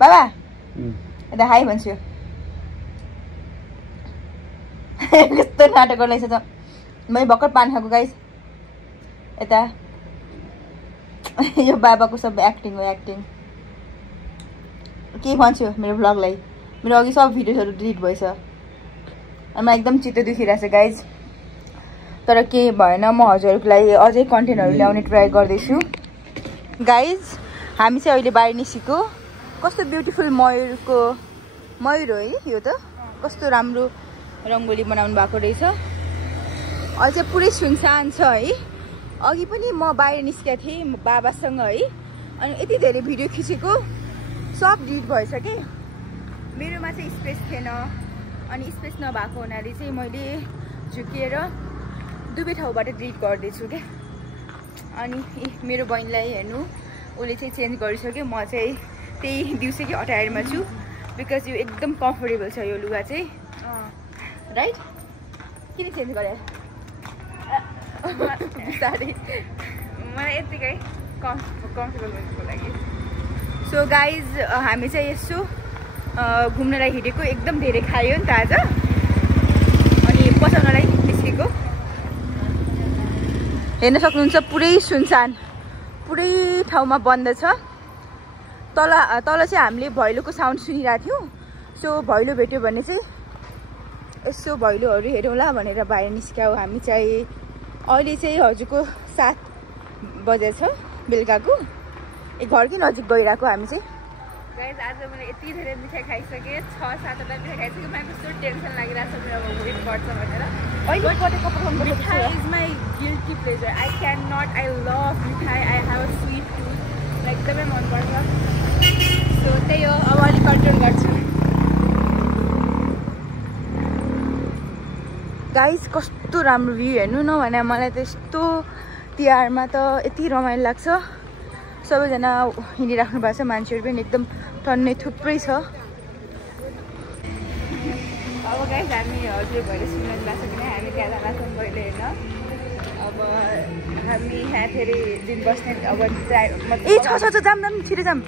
बाबा यता हाई भन्छु कस्तो नाटक गर्दैछ त मैले भर्खर पान खाएको गाइस यता यो बाबाको सब एक्टिङ हो एक्टिङ के भन्छु मेरो भ्लगलाई मेरो अघि सब भिडियोहरू डिलिट भएछ अनि मलाई एकदम चित्त दुखिरहेछ गाइज तर के भएन म हजुरहरूको लागि अझै कन्टेन्टहरू ल्याउने ट्राई गर्दैछु गाइज हामी चाहिँ अहिले बाहिर निस्केको कस्तो ब्युटिफुल मयूर हो है यो त कस्तो राम्रो रङ्गोली बनाउनु भएको रहेछ अहिले चाहिँ पुरै सुनसान छ है अघि पनि म बाहिर निस्केको थिएँ बाबासँग है अनि यति धेरै भिडियो खिचेको सब डिलिट भएछ कि मेरोमा चाहिँ स्पेस थिएन अनि स्पेस नभएको हुनाले चाहिँ मैले झुकेर दुवै ठाउँबाट डिलिट गर्दैछु क्या अनि मेरो बहिनीलाई हेर्नु उसले चाहिँ चेन्ज गरिसक्यो म चाहिँ त्यही दिउँसोकै अटायरमा छु बिकज यो एकदम कम्फर्टेबल छ यो लुगा चाहिँ राइट किन चेन्ज गरे बिस्तारै मलाई यतिकै कम्फर्टेबल हुनुको लागि सो गाइज हामी चाहिँ यसो घुम्नलाई हिँडेको एकदम धेरै खायो नि त आज अनि पचाउनलाई निस्केको हेर्न सक्नुहुन्छ पुरै सुनसान पुरै ठाउँमा बन्द छ तल चाहिँ हामीले भैलोको साउन्ड सुनिरहेको थियौँ सो भैलो भेट्यो भने चाहिँ यसो भैलोहरू हेरौँला भनेर बाहिर निस्क्यौँ हामी चाहिँ अहिले चाहिँ हजुरको 7 बजेछ बेलुकाको घरकै नजिक गइरहेको हामी चाहिँ गाइज आज मैले यति धेरै मिठाई खाइसकेँ 6-7 वटा मिठाई खाइसकेँ मलाई कस्तो टेन्सन लागिरहेको छ मेरो वेट बढ्छ भनेर अहिले mithai is my guilty pleasure I can not I love mithai I have a sweet tooth एकदमै मनपर्छ सो त्यही हो अब अलिक कन्ट्रोल गर्छु गाइज कस्तो राम्रो भ्यू हेर्नु न भने मलाई त यस्तो तिहारमा त यति रमाइलो लाग्छ सबैजना हिँडिराख्नु भएको छ मान्छेहरू पनि एकदम टन्नै थुप्रै छ अब गाइज हामी हजुर भएर सुन्न लाग्छ किन हामी त्यहाँ जान्छौँ पहिले होइन अब हामी यहाँ फेरि दिन बस्ने अब ए छ जाम छिटो जाम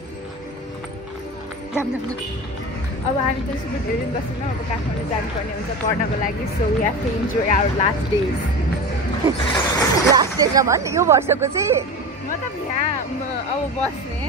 अब हामी चाहिँ सुरु धेरै दिन बस्दैनौँ अब काठमाडौँ जानुपर्ने हुन्छ पढ्नको लागि so we have to enjoy our last days last डेजमा भन् यो वर्षको चाहिँ मतलब यहाँ अब बस्ने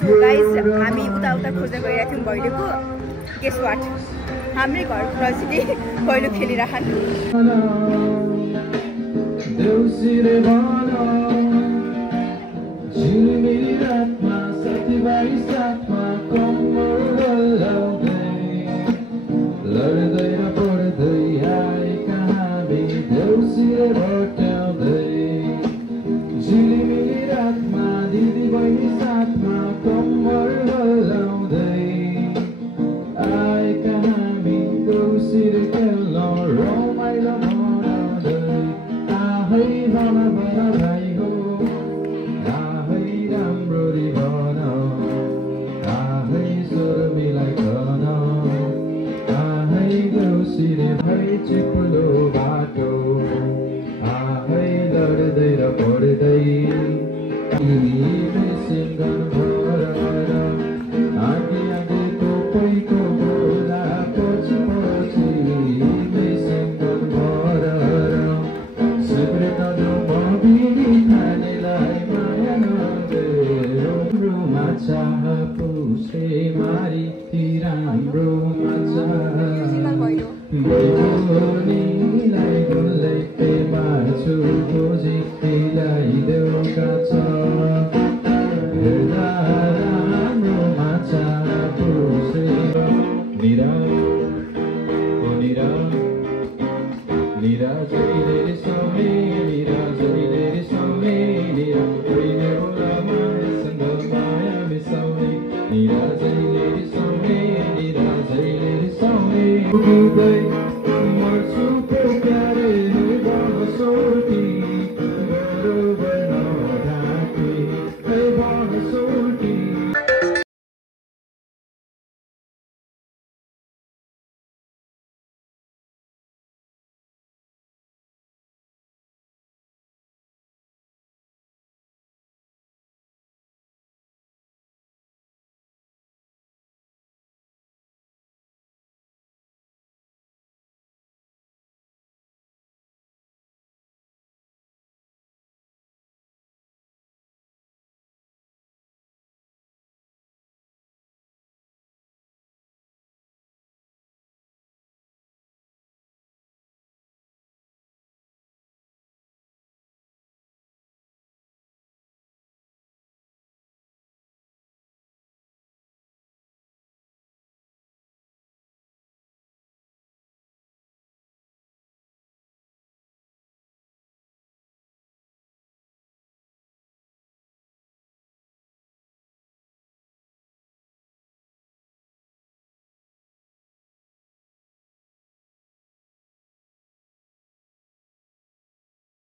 सो गाइज हामी उता खोज्न गइरहेको थियौँ भैलोको गेस वाट हाम्रै घरको नजिकै भैलो खेलिरहन्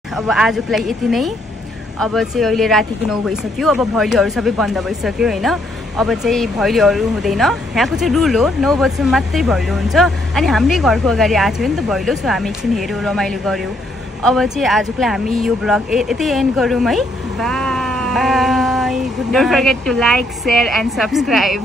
अब आजको लागि यति नै अब चाहिँ अहिले रातिको 9 भइसक्यो अब भैलोहरू सबै बन्द भइसक्यो हैन अब चाहिँ भैलोहरू हुँदैन यहाँको चाहिँ रुल हो 9 बजेसम्म मात्रै भैलो हुन्छ अनि हाम्रै घरको अगाडि आएको थियो नि त भैलो सो हामी एकछिन हेर्यौँ रमाइलो गर्यौँ अब चाहिँ आजको लागि हामी यो ब्लग यतै एन्ड गरौँ है bye bye good don't forget to like share and subscribe